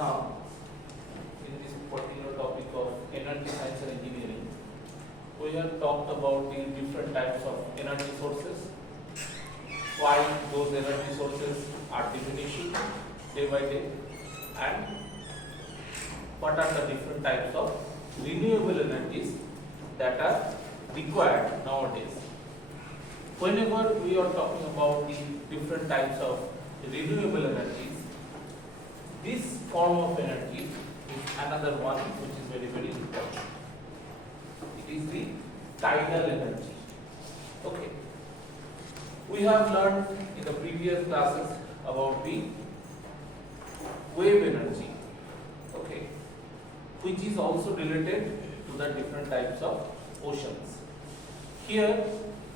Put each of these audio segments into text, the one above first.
Now, in this particular topic of energy science and engineering, we have talked about the different types of energy sources, why those energy sources are diminishing day by day, and what are the different types of renewable energies that are required nowadays. Whenever we are talking about the different types of renewable energies, this form of energy is another one which is very, very important. It is the tidal energy. Okay. We have learned in the previous classes about the wave energy, okay, which is also related to the different types of oceans. Here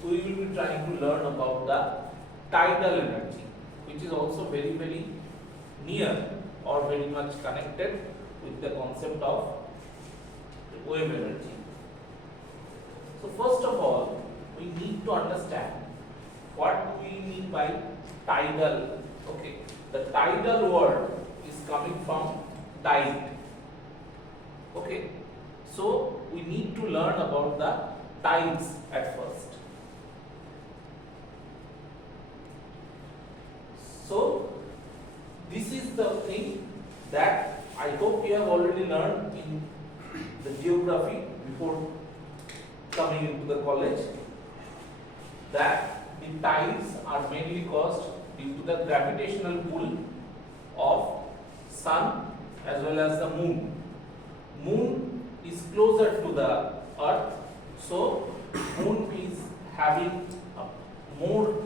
we will be trying to learn about the tidal energy, which is also very, very near or very much connected with the concept of wave energy. So first of all, we need to understand what we mean by tidal. Okay, the tidal word is coming from tide. Okay, so we need to learn about the tides at first. So this is the thing that I hope you have already learned in the geography before coming into the college, that the tides are mainly caused due to the gravitational pull of sun as well as the moon. Moon is closer to the earth, so moon is having a more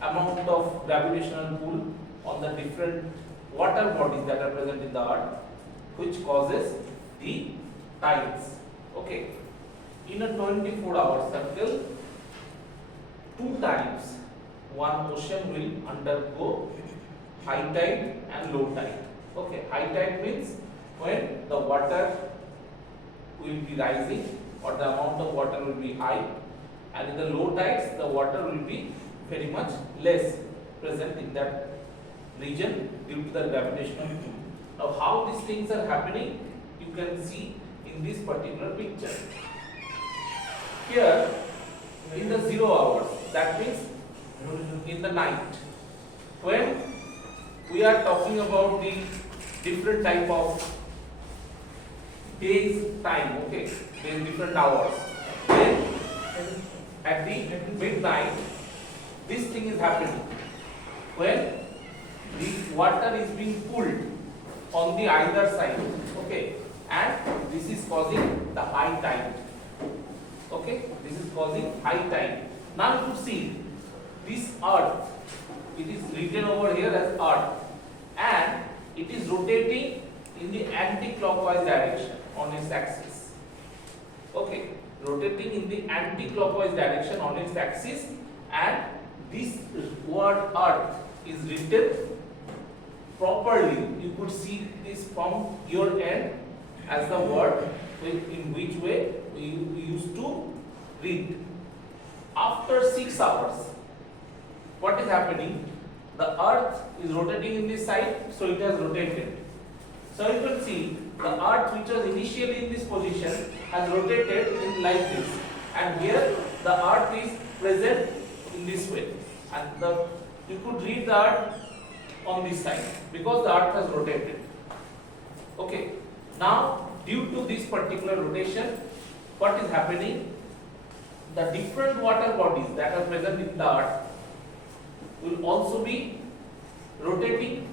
amount of gravitational pull on the different water bodies that are present in the earth, which causes the tides. Okay, in a 24-hour cycle, two times one ocean will undergo high tide and low tide. Okay, high tide means when the water will be rising or the amount of water will be high, and in the low tides the water will be very much less present in that region due to the gravitational pull. Now how these things are happening, you can see in this particular picture. Here in the 0 hours, that means in the night, when we are talking about the different type of days time, okay, there is different hours, then at the midnight this thing is happening when the water is being pulled on the either side, okay, and this is causing the high tide. Okay, this is causing high tide. Now you see this earth, it is written over here as earth, and it is rotating in the anti-clockwise direction on its axis. Okay, rotating in the anti-clockwise direction on its axis, and this word earth is written properly. You could see this from your end as the word in which way we used to read. After 6 hours, what is happening? The earth is rotating in this side, so it has rotated. So you can see the earth which was initially in this position has rotated in like this, and here the earth is present in this way, and you could read the earth on this side because the earth has rotated. Okay, now due to this particular rotation, what is happening? The different water bodies that are present in the earth will also be rotating.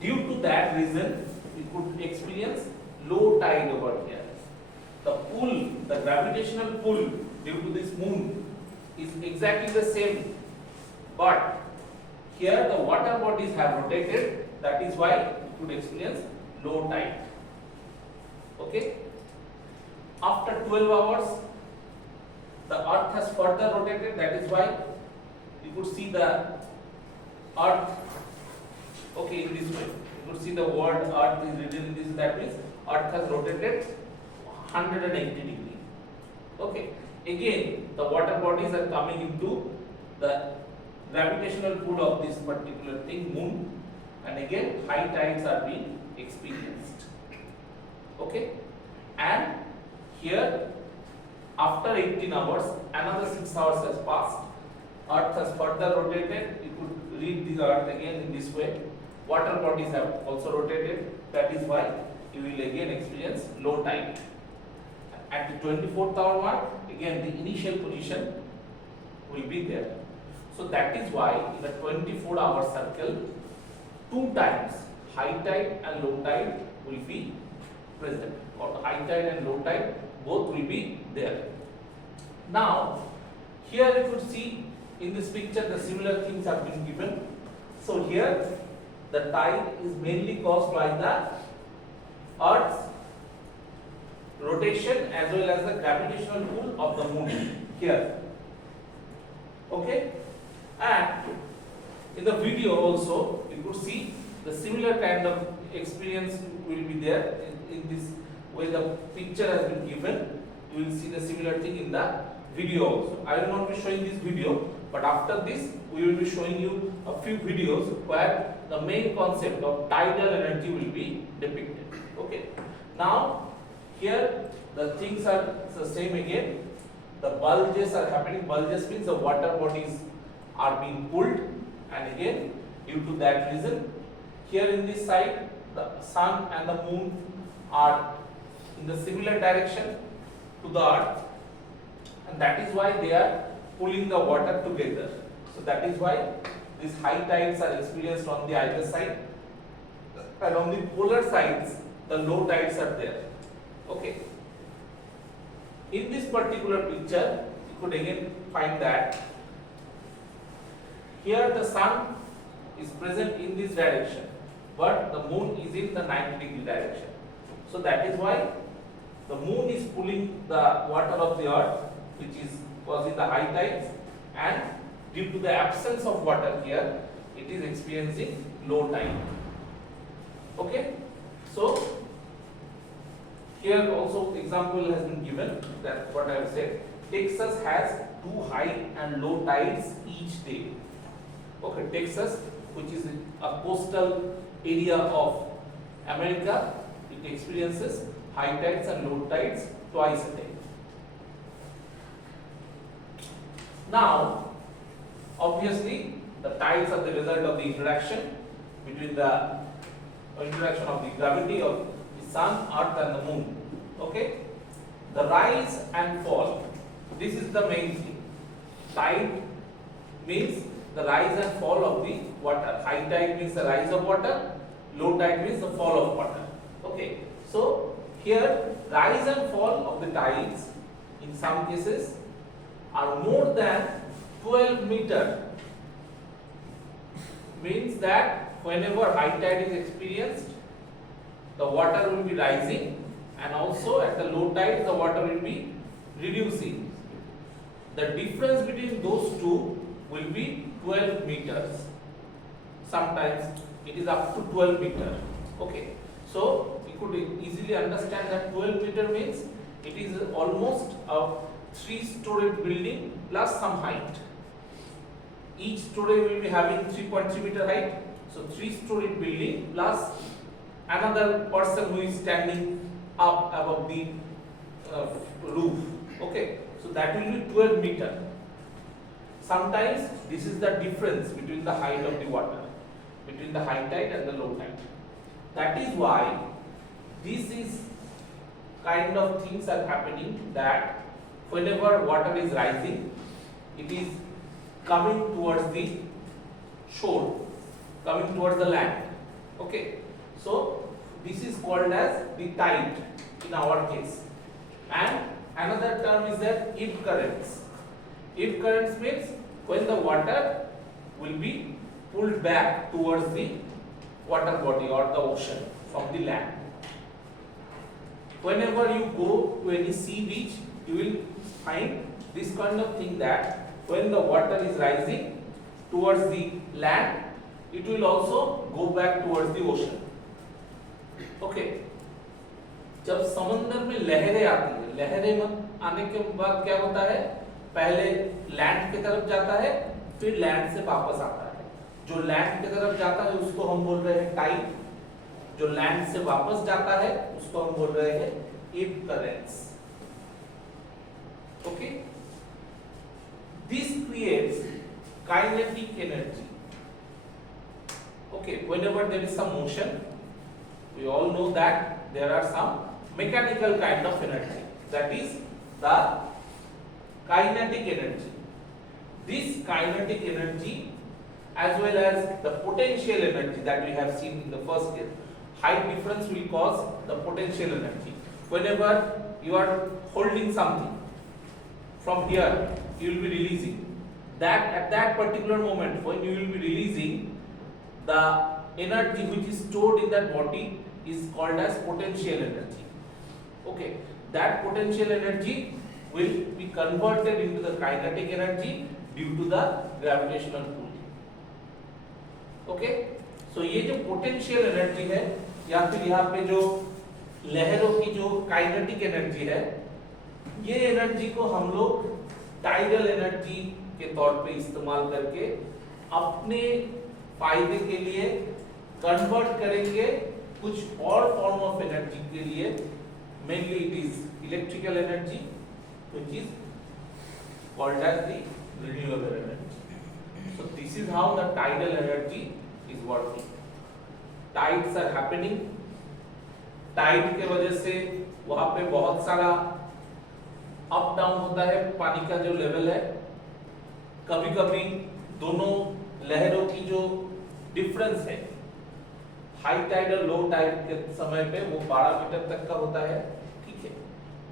Due to that reason, we could experience low tide over here. The pull, the gravitational pull due to this moon is exactly the same, but here the water bodies have rotated, that is why we could experience low tide. Okay, after 12 hours the earth has further rotated, that is why you could see the earth, okay, in this way. You could see the word earth is written in this, that means earth has rotated 180 degrees. Okay, again the water bodies are coming into the gravitational pull of this particular thing, moon, and again high tides are being experienced. Okay, and here after 18 hours another 6 hours has passed. Earth has further rotated. You could read the Earth again in this way. Water bodies have also rotated. That is why you will again experience low tide. At the 24th hour mark, again the initial position will be there. So that is why in a 24-hour circle, 2 times high tide and low tide will be present, or high tide and low tide both will be there. Now here you could see in this picture the similar things have been given. So here the tide is mainly caused by the Earth's rotation as well as the gravitational pull of the moon here. Okay, and in the video also you could see the similar kind of experience will be there in this way the picture has been given. You will see the similar thing in the video also. I will not be showing this video, but after this we will be showing you a few videos where the main concept of tidal energy will be depicted. Okay, now here the things are the same again. The bulges are happening. Bulges means the water bodies are being pulled, and again due to that reason here in this side the sun and the moon are in the similar direction to the earth, and that is why they are pulling the water together. So that is why these high tides are experienced on the either side, and on the polar sides the low tides are there. Okay, in this particular picture you could again find that here the sun is present in this direction, but the moon is in the 90-degree direction. So that is why the moon is pulling the water of the earth, which is causing the high tides, and due to the absence of water here, it is experiencing low tide. Okay, so here also example has been given that what I have said. Texas has 2 high and low tides each day. Okay, Texas, which is a coastal area of America, it experiences high tides and low tides twice a day. Now, obviously, the tides are the result of the interaction between the interaction of the gravity of the sun, earth and the moon. Okay, the rise and fall, this is the main thing. Tide means the rise and fall of the water. High tide means the rise of water, low tide means the fall of water. Okay, so here rise and fall of the tides in some cases are more than 12 meter, means that whenever high tide is experienced, the water will be rising, and also at the low tide the water will be reducing. The difference between those two will be 12 meters. Sometimes it is up to 12 meter. Okay, so you could easily understand that 12 meter means it is almost a 3-story building plus some height. Each story will be having 3.3 meter height. So 3-story building plus another person who is standing up above the roof. Okay, so that will be 12 meter. Sometimes this is the difference between the height of the water, between the high tide and the low tide. That is why this is kind of things are happening, that whenever water is rising, it is coming towards the shore, coming towards the land. Okay, so this is called as the tide in our case. And another term is that ebb currents. Ebb currents means when the water will be pulled back towards the water body or the ocean from the land. Whenever you go to any sea beach, you will find this kind of thing, that when the water is rising towards the land, it will also go back towards the ocean. Okay, जब समंदर में लहरें आती है, लहरें में आने के बाद क्या होता है, पहले लैंड की तरफ जाता है, फिर लैंड से वापस आता है. जो लैंड की तरफ जाता है उसको हम बोल रहे हैं टाइड, जो लैंड से वापस जाता है उसको हम बोल रहे हैं ईप currents. Okay, this creates kinetic energy. Okay, whenever there is some motion, we all know that there are some mechanical kind of energy, that is the kinetic energy. This kinetic energy as well as the potential energy that we have seen in the first case, height difference will cause the potential energy. Whenever you are holding something from here, you will be releasing that. At that particular moment when you will be releasing, the energy which is stored in that body is called as potential energy. Okay, that potential energy will be converted into the kinetic energy due to the gravitational pull. Okay, so ये जो potential energy है या फिर यहाँ पे जो लहरों की जो kinetic energy है, ये energy को हम लोग tidal energy के तौर पे इस्तेमाल करके अपने फायदे के लिए कन्वर्ट करेंगे कुछ और फॉर्म ऑफ एनर्जी के लिए. Mainly it is electrical energy which is called as the renewable energy. So this is how the tidal energy is working. Tides are happening. Tide के वजह से वहां पे बहुत सारा अप डाउन होता है पानी का जो लेवल है. कभी कभी दोनों लहरों की जो डिफरेंस है हाई टाइड और लो टाइड के समय पे वो 12 मीटर तक का होता है. ठीक है,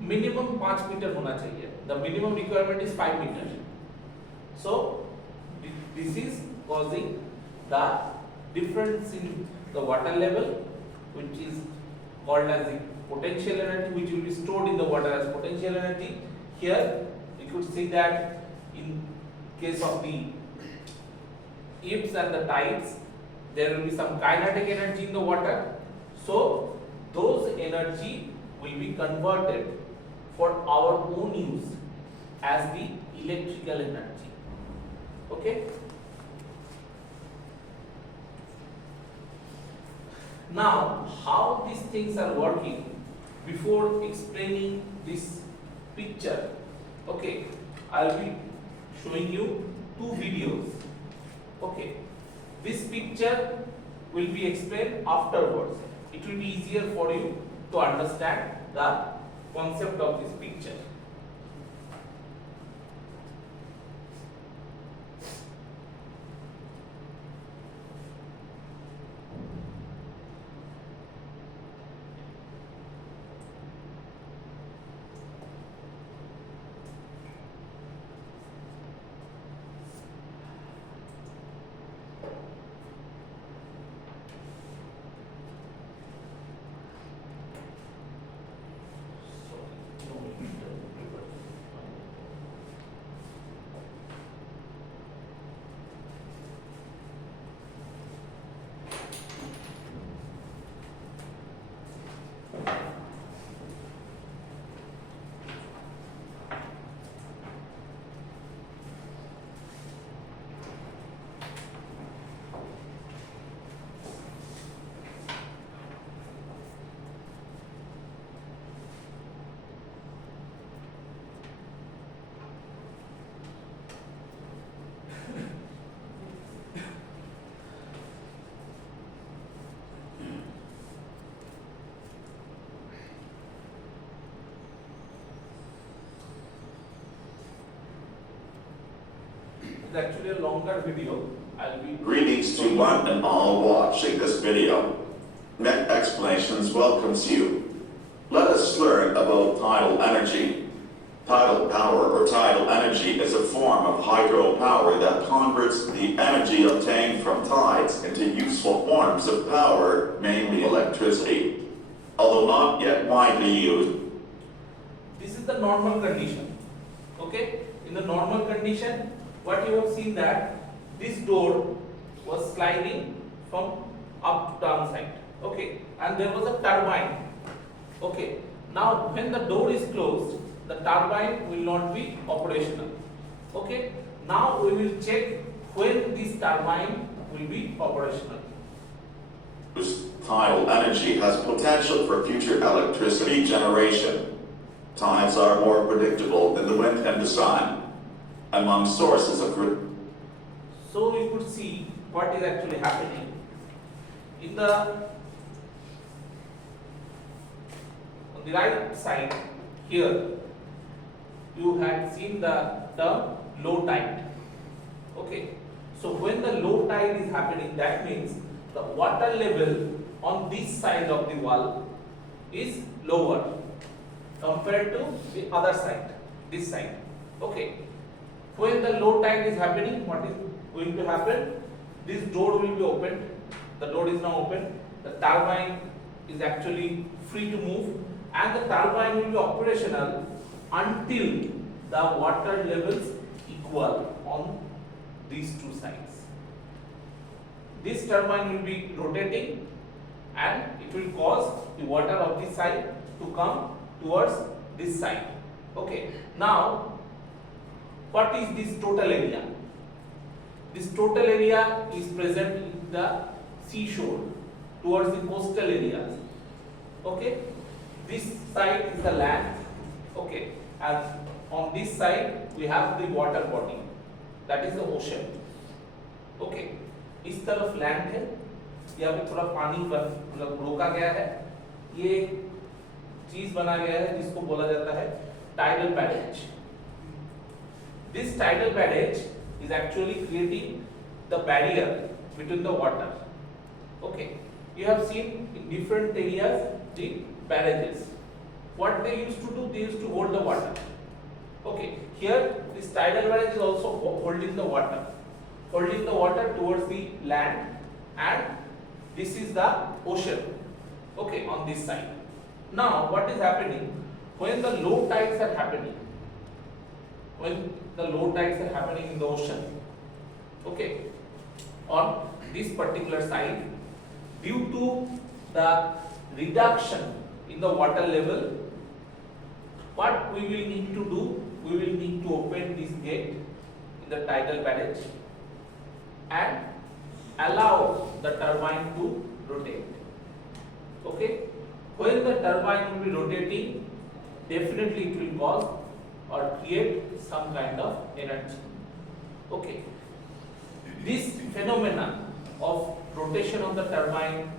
मिनिमम 5 मीटर होना चाहिए. The minimum requirement is 5 metre. So this is causing the difference in the water level which is called as the potential energy which will be stored in the water as potential energy. Here you could see that in case of the ebbs and the tides, there will be some kinetic energy in the water. So those energy will be converted for our own use as the electrical energy. Okay, now how these things are working, before explaining this picture, okay, I'll be showing you 2 videos. Okay, this picture will be explained afterwards. It will be easier for you to understand the concept of this picture. It's actually a longer video. I'll be Greetings to one and all watching this video. Net Explanations welcomes you. Let us learn about tidal energy. Tidal power or tidal energy is a form of hydropower that converts the energy obtained from tides into useful forms of power, mainly electricity. Although not yet widely used. This is the normal condition. Okay? In the normal condition, what you have seen that this door was sliding from up to down side. Okay? And there was a turbine. Okay? Now when the door is closed, the turbine will not be operational. Okay? Now we will check when this turbine will be operational. Tidal energy has potential for future electricity generation. Tides are more predictable than the wind and the sun. Among sources of So you could see what is actually happening in the on the right side here. You had seen the term low tide. Okay, so when the low tide is happening, that means the water level on this side of the wall is lower compared to the other side, this side. Okay, when the low tide is happening, what is going to happen? This door will be opened. The door is now open. The turbine is actually free to move, and the turbine will be operational until the water levels equal on these two sides. This turbine will be rotating, and it will cause the water of this side to come towards this side. Okay, now what is this total area? This total area is present in the seashore towards the coastal areas. Okay, this side is the land. Okay, and on this side we have the water body, that is the ocean. Okay, इस तरफ land है, यहाँ पे थोड़ा पानी मतलब रोका गया है, ये चीज बना गया है जिसको बोला जाता है tidal पैडेज. This tidal barrage is actually creating the barrier between the water. Okay, you have seen in different areas the barrages. What they used to do, they used to hold the water. Okay, here this tidal barrage is also holding the water towards the land, and this is the ocean. Okay, on this side. Now what is happening when the low tides are happening? When the low tides are happening in the ocean, okay, on this particular side, due to the reduction in the water level, what we will need to do, we will need to open this gate in the tidal barrage and allow the turbine to rotate. Okay, when the turbine will be rotating, definitely it will cause or create some kind of energy. Okay, this phenomenon of rotation of the turbine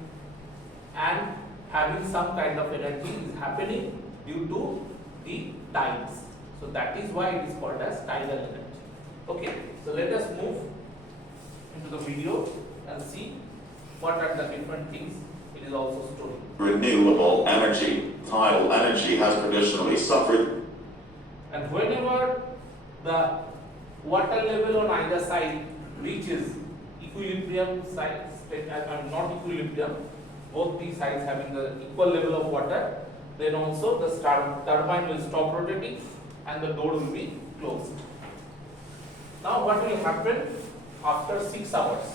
and having some kind of energy is happening due to the tides. So that is why it is called as tidal energy. Okay, so let us move into the video and see what are the different things it is also storing. renewable energy. Tidal energy has traditionally suffered. And whenever the water level on either side reaches equilibrium side, not equilibrium, both the sides having the equal level of water, then also the turbine will stop rotating and the door will be closed. Now what will happen after 6 hours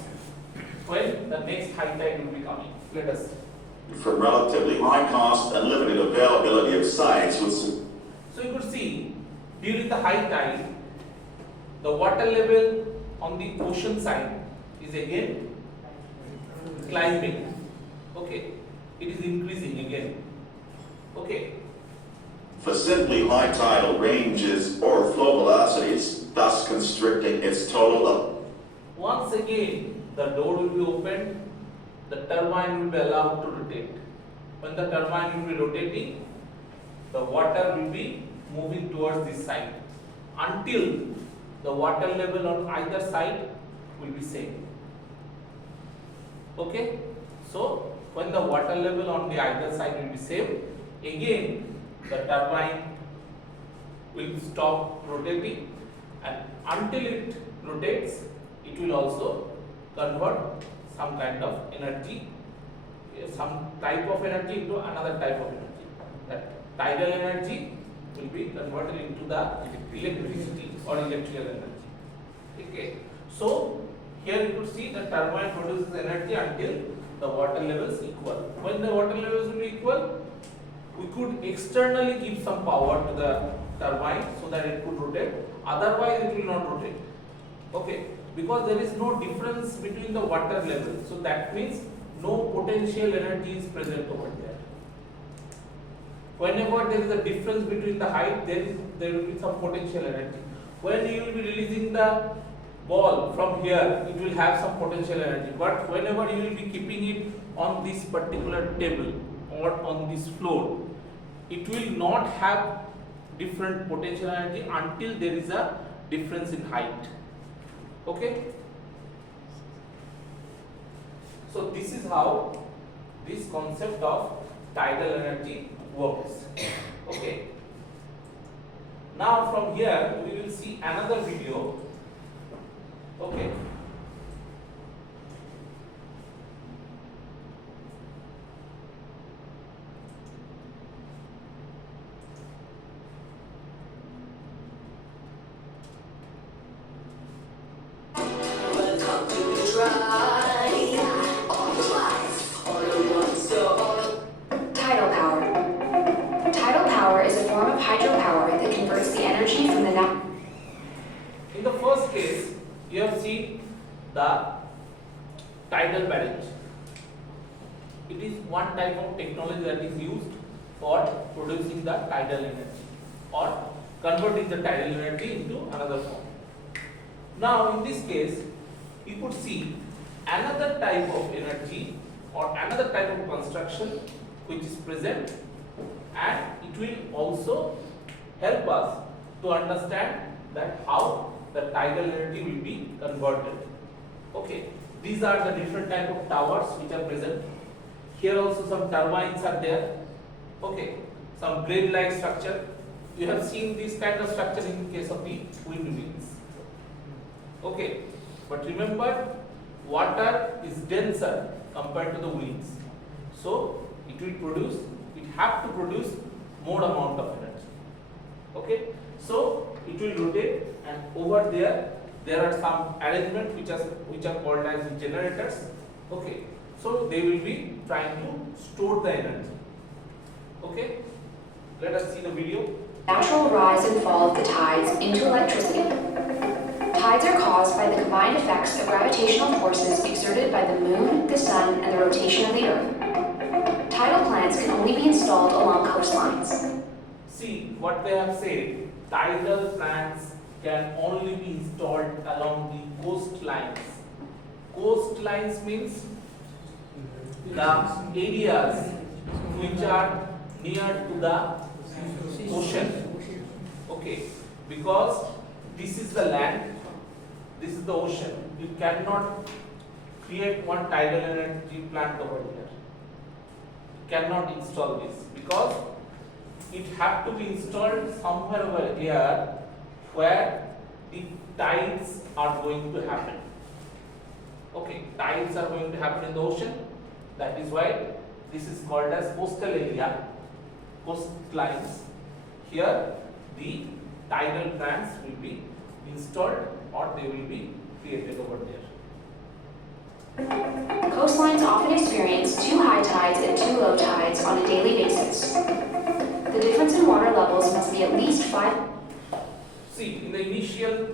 when the next high tide will be coming? Let us see. For relatively high cost and limited availability of sites with So you could see during the high tide, the water level on the ocean side is again climbing. Okay, it is increasing again. Okay, for simply high tidal ranges or flow velocities, thus constricting its total up. once again the door will be opened, the turbine will be allowed to rotate. When the turbine will be rotating, the water will be moving towards this side until the water level on either side will be same. Okay, so when the water level on the either side will be same, again the turbine will stop rotating, and until it rotates, it will also convert some kind of energy, some type of energy into another type of energy. That tidal energy will be converted into the electricity or electrical energy. Okay, so here you could see the turbine produces energy until the water levels equal. When the water levels will be equal, we could externally give some power to the turbine so that it could rotate, otherwise it will not rotate. Okay, because there is no difference between the water level, so that means no potential energy is present over there. Whenever there is a difference between the height, there will be some potential energy. When you will be releasing the ball from here, it will have some potential energy. But whenever you will be keeping it on this particular table or on this floor, it will not have different potential energy until there is a difference in height. Okay? So this is how this concept of tidal energy works. Okay. Now from here we will see another video. Okay. Tidal power. Tidal power is a form of hydropower that converts the energy from the In the first case, you have seen the tidal barrage. It is one type of technology that is used for producing the tidal energy or converting the tidal energy into another form. Now, in this case, you could see another type of energy or another type of construction which is present, and it will also help us to understand that how the tidal energy will be converted. Okay, these are the different type of towers which are present. Here also some turbines are there. Okay, some blade-like structure. You have seen this kind of structure in case of the windmills. Okay, but remember, water is denser compared to the winds, so it have to produce more amount of energy. Okay, so it will rotate, and over there are some arrangements which are called as generators. Okay, so they will be trying to store the energy. Okay, let us see the video. natural rise and fall of the tides into electricity. Tides are caused by the combined effects of gravitational forces exerted by the moon, the sun, and the rotation of the earth. Tidal plants can only be installed along coastlines. See what they have said. Tidal plants can only be installed along the coastlines. Coastlines means the areas which are near to the ocean. Okay, because this is the land, this is the ocean. You cannot create one tidal energy plant over here. You cannot install this because it have to be installed somewhere over here where the tides are going to happen. Okay, tides are going to happen in the ocean. That is why this is called as coastal area, coastlines. Here the tidal plants will be installed or they will be created over there. Coastlines often experience 2 high tides and 2 low tides on a daily basis. The difference in water levels must be at least 5. See, in the initial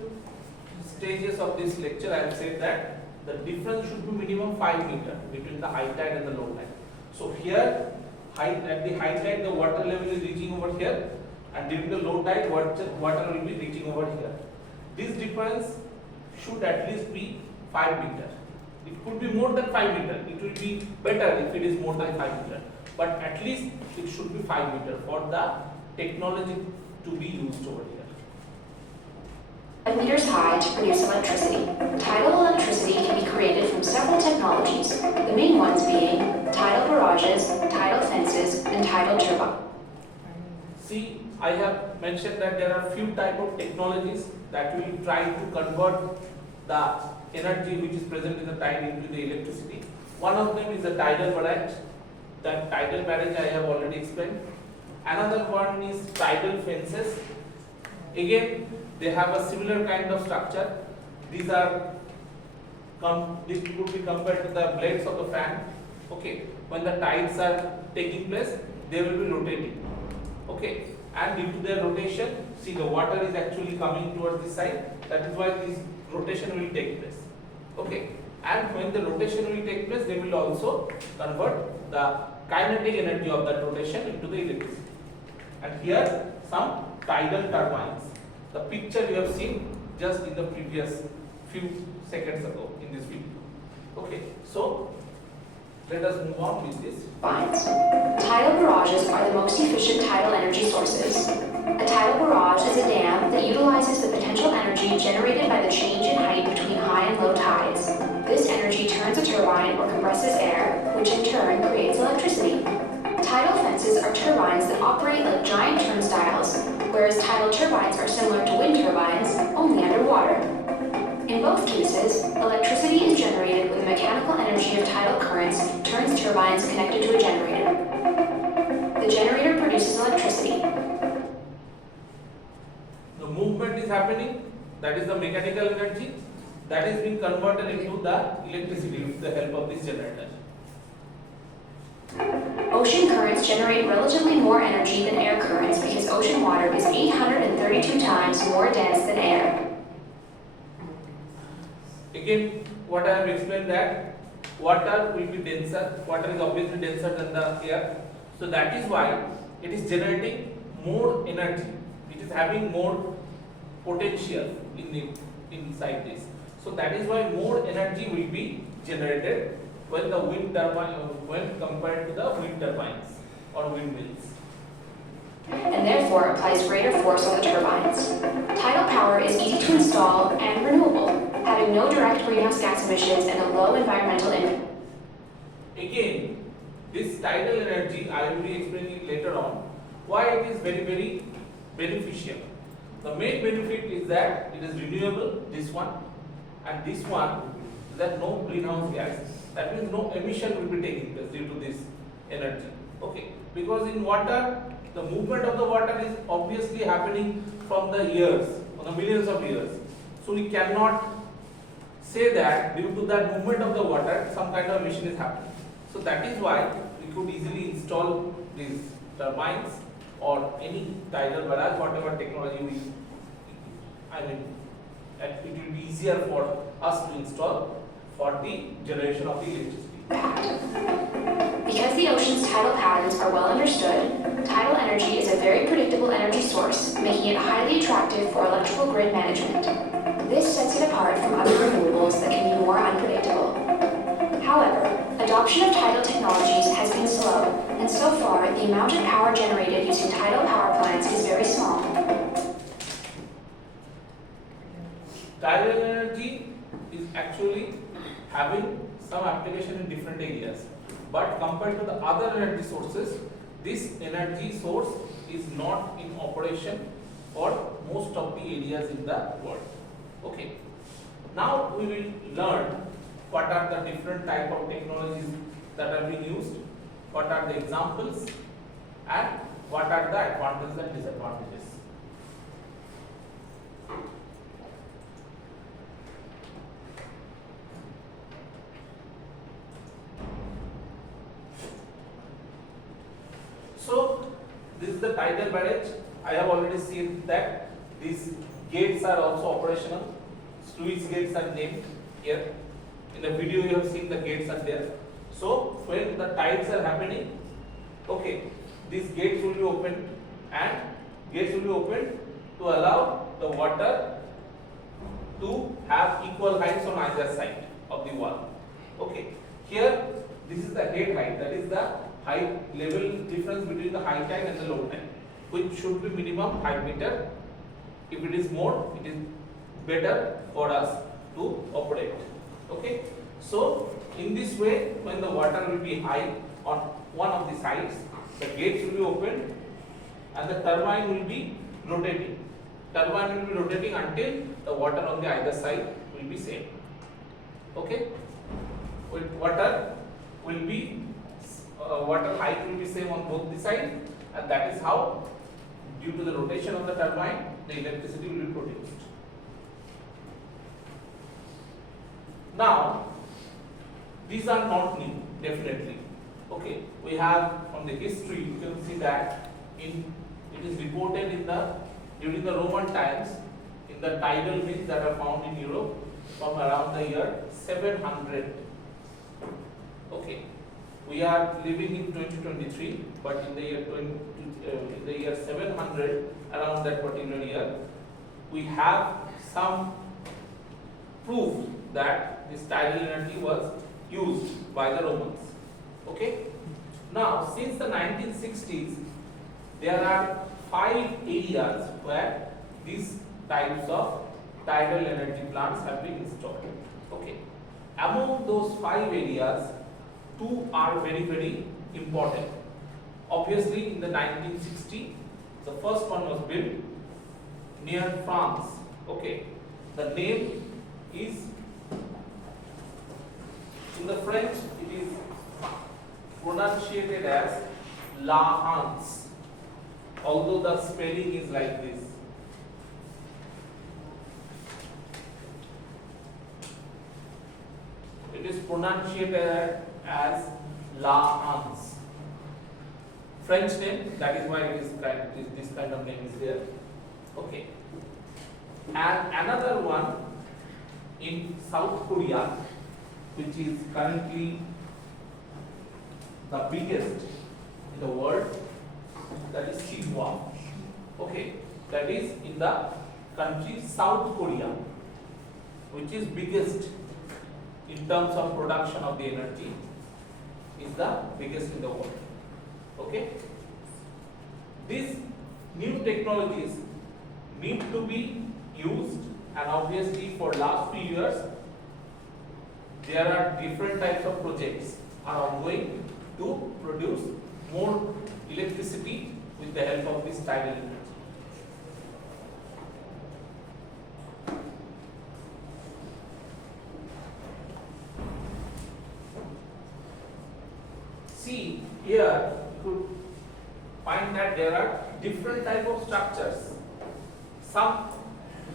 stages of this lecture, I have said that the difference should be minimum 5 meters between the high tide and the low tide. So here, at the high tide, the water level is reaching over here, and during the low tide, water will be reaching over here. This difference should at least be 5 meters. It could be more than 5 meters. It will be better if it is more than 5 meters. But at least it should be 5 meters for the technology to be used over here. 5 meters high to produce electricity. Tidal electricity can be created from several technologies, the main ones being tidal barrages, tidal fences, and tidal turbines. See, I have mentioned that there are few type of technologies that will try to convert the energy which is present in the tide into the electricity. One of them is the tidal barrage. That tidal barrage I have already explained. Another one is tidal fences. Again, they have a similar kind of structure. These could be compared to the blades of the fan. Okay, when the tides are taking place, they will be rotating. Okay, and due to their rotation, see the water is actually coming towards this side. That is why this rotation will take place. Okay, and when the rotation will take place, they will also convert the kinetic energy of that rotation into the electricity. And here some tidal turbines. The picture you have seen just in the previous few seconds ago in this video. Okay, so let us move on with this. Turbines. Tidal barrages are the most efficient tidal energy sources. A tidal barrage is a dam that utilizes the potential energy generated by the change in height between high and low tides. This energy turns a turbine or compresses air, which in turn creates electricity. Tidal fences are turbines that operate like giant turnstiles, whereas tidal turbines are similar to wind turbines, only underwater. In both cases, electricity is generated when the mechanical energy of tidal currents turns turbines connected to a generator. The generator produces electricity. The movement is happening, that is the mechanical energy, that is being converted into the electricity with the help of this generator. Ocean currents generate relatively more energy than air currents because ocean water is 832 times more dense than air. Again, what I have explained that water will be denser, water is obviously denser than the air. So that is why it is generating more energy, it is having more potential inside this. So that is why more energy will be generated when the wind turbine, when compared to the wind turbines or windmills. And therefore applies greater force on the turbines. Tidal power is easy to install and renewable, having no direct greenhouse gas emissions and a low environmental impact. Again, this tidal energy, I will be explaining later on why it is very, very beneficial. The main benefit is that it is renewable, this one, and this one is that no greenhouse gas. That means no emission will be taking place due to this energy. Okay, because in water, the movement of the water is obviously happening from the years, from the millions of years. So we cannot say that due to that movement of the water, some kind of emission is happening. So that is why we could easily install these turbines or any tidal barrage, whatever technology we, it will be easier for us to install for the generation of the electricity. Because the ocean's tidal patterns are well understood, tidal energy is a very predictable energy source, making it highly attractive for electrical grid management. This sets it apart from other renewables that can be more unpredictable. However, adoption of tidal technologies has been slow, and so far the amount of power generated using tidal power plants is very small. Tidal energy is actually having some application in different areas, but compared to the other energy sources, this energy source is not in operation for most of the areas in the world. Okay, now we will learn what are the different type of technologies that are being used, what are the examples, and what are the advantages and disadvantages. So this is the tidal barrage. I have already seen that these gates are also operational. Sluice gates are named here. In the video you have seen the gates are there. So when the tides are happening, okay, these gates will be opened, and gates will be opened to allow the water to have equal heights on either side of the wall. Okay, here this is the head height, that is the height level difference between the high tide and the low tide, which should be minimum 5 meters. If it is more, it is better for us to operate. Okay, so in this way, when the water will be high on one of the sides, the gates will be opened and the turbine will be rotating. Turbine will be rotating until the water on the either side will be same. Okay, water will be water height will be same on both the sides, and that is how, due to the rotation of the turbine, the electricity will be produced. Now, these are not new, definitely. Okay, we have from the history, you can see that it is reported during the Roman times in the tidal mills that are found in Europe from around the the year 700. Okay, we are living in 2023, but in the year 700, around that particular year, we have some proof that this tidal energy was used by the Romans. Okay. Now, since the 1960s, there are 5 areas where these types of tidal energy plants have been installed. Okay. Among those 5 areas, 2 are very, very important. Obviously, in the 1960s, the first one was built near France. Okay. The name is, in the French, it is pronunciated as La Hans, although the spelling is like this. It is pronunciated as La Hans. French name, that is why this kind of name is there. Okay. And another one in South Korea, which is currently the biggest in the world, that is Tidal. Okay, that is in the country South Korea, which is biggest in terms of production of the energy, is the biggest in the world. Okay, these new technologies need to be used, and obviously for last few years there are different types of projects are ongoing to produce more electricity with the help of this tidal energy. See, here you could find that there are different type of structures. Some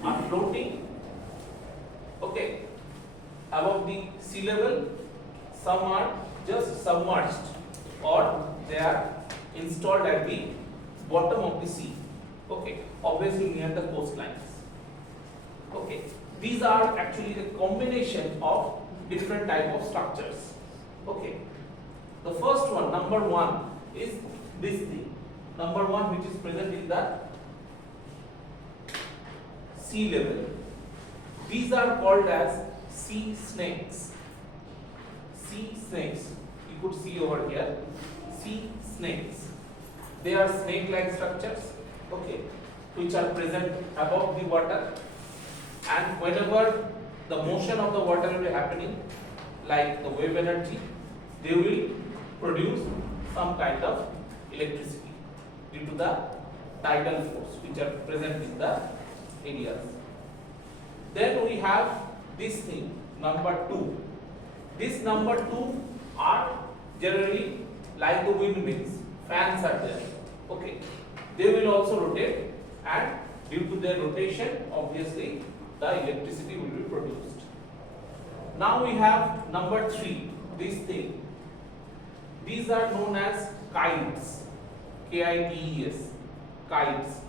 are floating, okay, above the sea level. Some are just submerged, or they are installed at the bottom of the sea. Okay, obviously near the coastlines. Okay, these are actually the combination of different type of structures. Okay, the first one, number 1, is this thing. Number 1, which is present in the sea level. These are called as sea snakes. Sea snakes. You could see over here. Sea snakes. They are snake-like structures, okay, which are present above the water, and whenever the motion of the water will be happening, like the wave energy, they will produce some kind of electricity due to the tidal force which are present in the areas. Then we have this thing, number 2. This number 2 are generally like the windmills, fans are there. Okay, they will also rotate, and due to their rotation, obviously the electricity will be produced. Now we have number 3, this thing. These are known as kites, K-I-T-E-S, kites.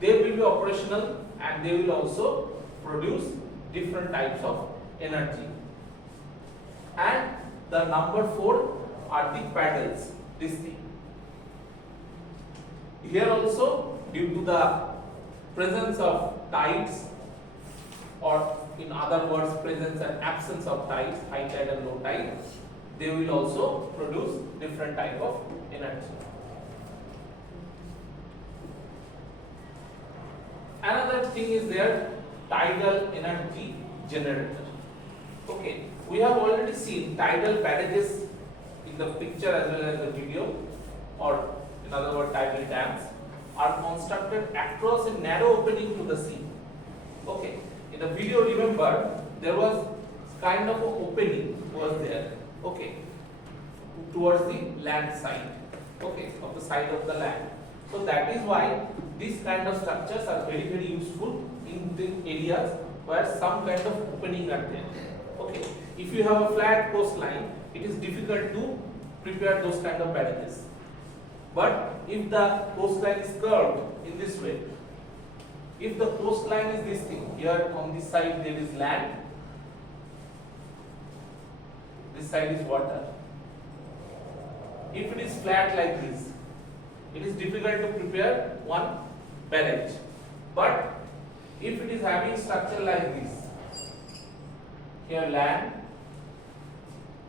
They will be operational, and they will also produce different types of energy. And the number 4 are the paddles, this thing. Here also, due to the presence of tides, or in other words, presence and absence of tides, high tide and low tide, they will also produce different type of energy. Another thing is there, tidal energy generator. Okay, we have already seen tidal barrages in the picture as well as the video, or in other words, tidal dams are constructed across a narrow opening to the sea. Okay, in the video, remember, there was kind of an opening was there. Okay, towards the land side. Okay, of the side of the land. So that is why these kind of structures are very, very useful in the areas where some kind of opening are there. Okay, if you have a flat coastline, it is difficult to prepare those kind of barrages. But if the coastline is curved in this way, if the coastline is this thing, here on this side there is land, this side is water. If it is flat like this, it is difficult to prepare one barrage. But if it is having structure like this, here land,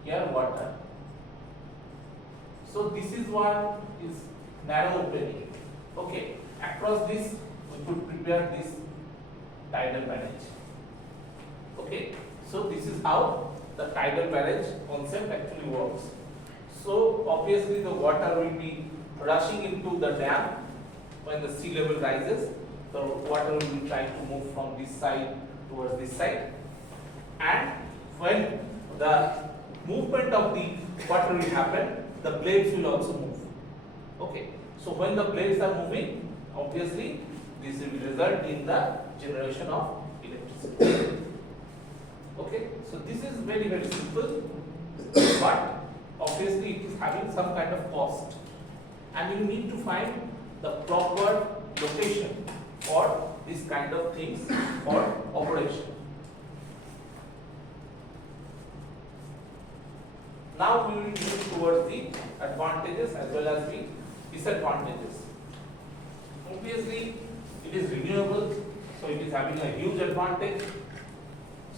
here water. So this is what is narrow opening. Okay, across this we could prepare this tidal barrage. Okay, so this is how the tidal barrage concept actually works. So obviously the water will be rushing into the dam when the sea level rises. The water will be trying to move from this side towards this side, and when the movement of the water will happen, the blades will also move. Okay, so when the blades are moving, obviously this will result in the generation of electricity. Okay, so this is very simple, but obviously it is having some kind of cost, and you need to find the proper location for this kind of things for operation. Now we will move towards the advantages as well as the disadvantages. Obviously it is renewable, so it is having a huge advantage.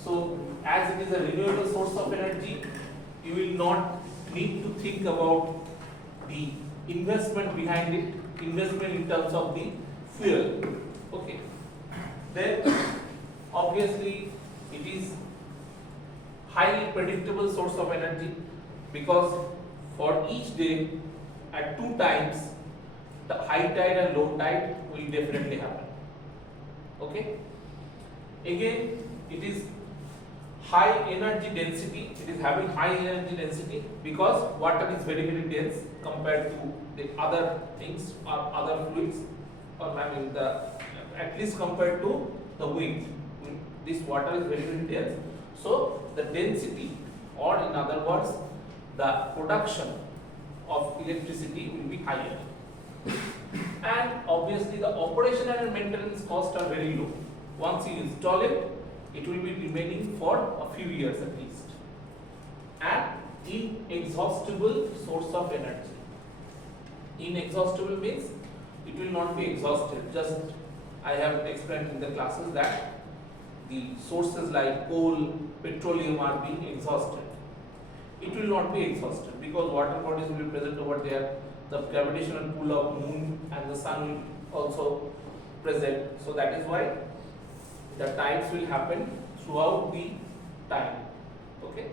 So as it is a renewable source of energy, you will not need to think about the investment behind it, investment in terms of the fuel. Okay. Then obviously it is highly predictable source of energy, because for each day at 2 times the high tide and low tide will definitely happen. Okay. Again, it is high energy density. It is having high energy density because water is very dense compared to the other things or other fluids, or I mean at least compared to the wind. This water is very dense, so the density, or in other words the production of electricity will be higher. And obviously the operational and maintenance costs are very low. Once you install it, it will be remaining for a few years at least. And inexhaustible source of energy. Inexhaustible means it will not be exhausted. Just I have explained in the classes that the sources like coal, petroleum are being exhausted. It will not be exhausted because water bodies will be present over there. The gravitational pull of moon and the sun will also present. So that is why the tides will happen throughout the time. Okay.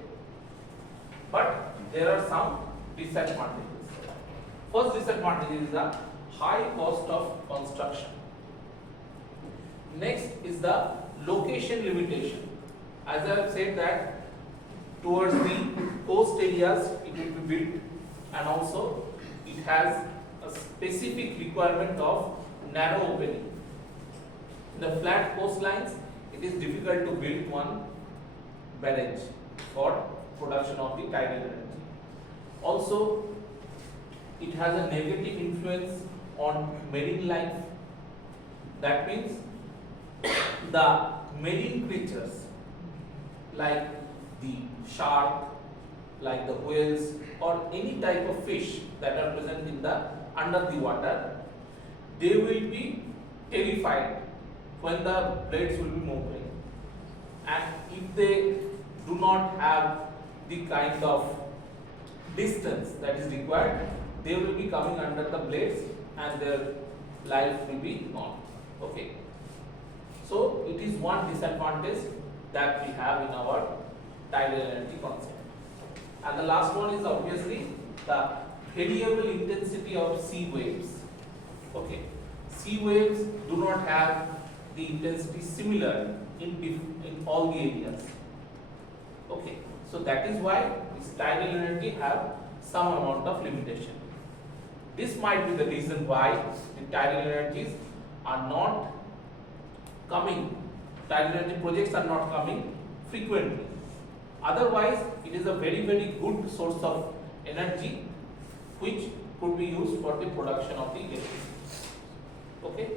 But there are some disadvantages. First disadvantage is the high cost of construction. Next is the location limitation. As I have said that towards the coast areas it will be built, and also it has a specific requirement of narrow opening. In the flat coastlines, it is difficult to build one barrage for production of the tidal energy. Also, it has a negative influence on marine life. That means the marine creatures like the shark, like the whales, or any type of fish that are present in the under the water, they will be terrified when the blades will be moving. And if they do not have the kind of distance that is required, they will be coming under the blades and their life will be gone. Okay. So it is one disadvantage that we have in our tidal energy concept. And the last one is obviously the variable intensity of sea waves. Okay. Sea waves do not have the intensity similar in all the areas. Okay. So that is why this tidal energy have some amount of limitation. This might be the reason why the tidal energies are not coming, tidal energy projects are not coming frequently. Otherwise, it is a very good source of energy which could be used for the production of the electricity. Okay.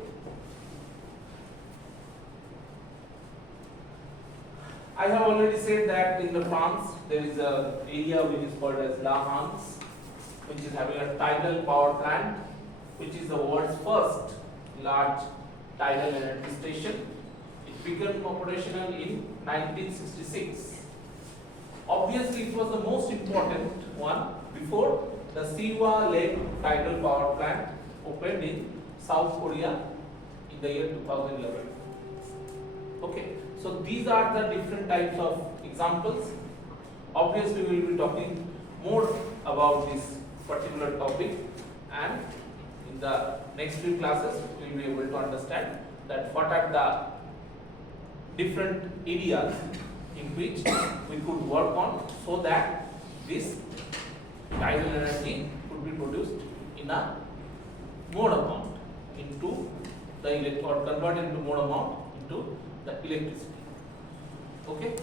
I have already said that in the France there is a area which is called as La Hans, which is having a tidal power plant, which is the world's first large tidal energy station. It became operational in 1966. Obviously, it was the most important one before the Siwa Lake tidal power plant opened in South Korea in the year 2011. Okay, so these are the different types of examples. Obviously, we will be talking more about this particular topic, and in the next few classes, we will be able to understand that what are the different areas in which we could work on so that this tidal energy could be produced in a more amount into the or converted into more amount into the electricity. Okay.